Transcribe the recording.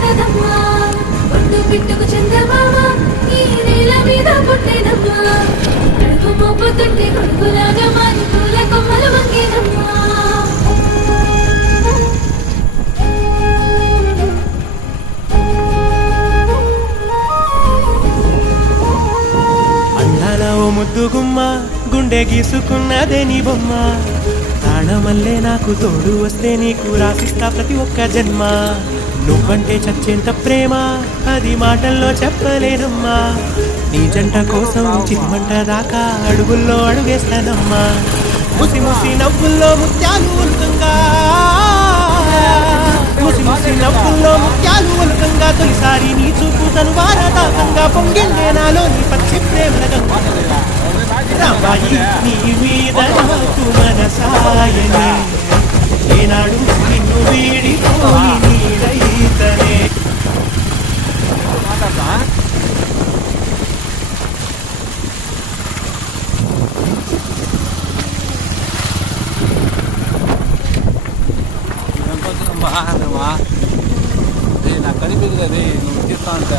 పెద్దదమ్మా ఒట్టు పిట్టుకు చందమామ ఈ నేల మీద పుట్టేదమ్మా అడుగు మోపుతుంటే కొడుకులాగా మారి పూల కొమ్మలు వంగేదమ్మా అందాల ఓ ముద్దు గుమ్మ గుండె గీసుకున్నదే నీ బొమ్మ ప్రాణమల్లే నాకు తోడు వస్తే నీకు రాసిస్తా ప్రతి ఒక్క జన్మ నువ్వంటే చచ్చేంత ప్రేమ అది మాటల్లో చెప్పలేనమ్మా నీ జంట కోసం చిమ్మంట దాకా అడుగుల్లో అడుగేస్తానమ్మా ముసి ముసి నవ్వుల్లో ముత్యాలు ఉల్కంగా ముసి ముసి నవ్వుల్లో ముత్యాలు ఉల్కంగా తొలిసారి నీ చూపు తను వారదాకంగా పొంగిందే నాలో నీ పచ్చి ప్రేమల గంగా రామాయి నీ మీద నాకు మనసాయనే ఏనాడు నిన్ను వీడిపోయి నీడైతనే నాకు కనిపించలేదు నువ్వు తీస్తా అంటే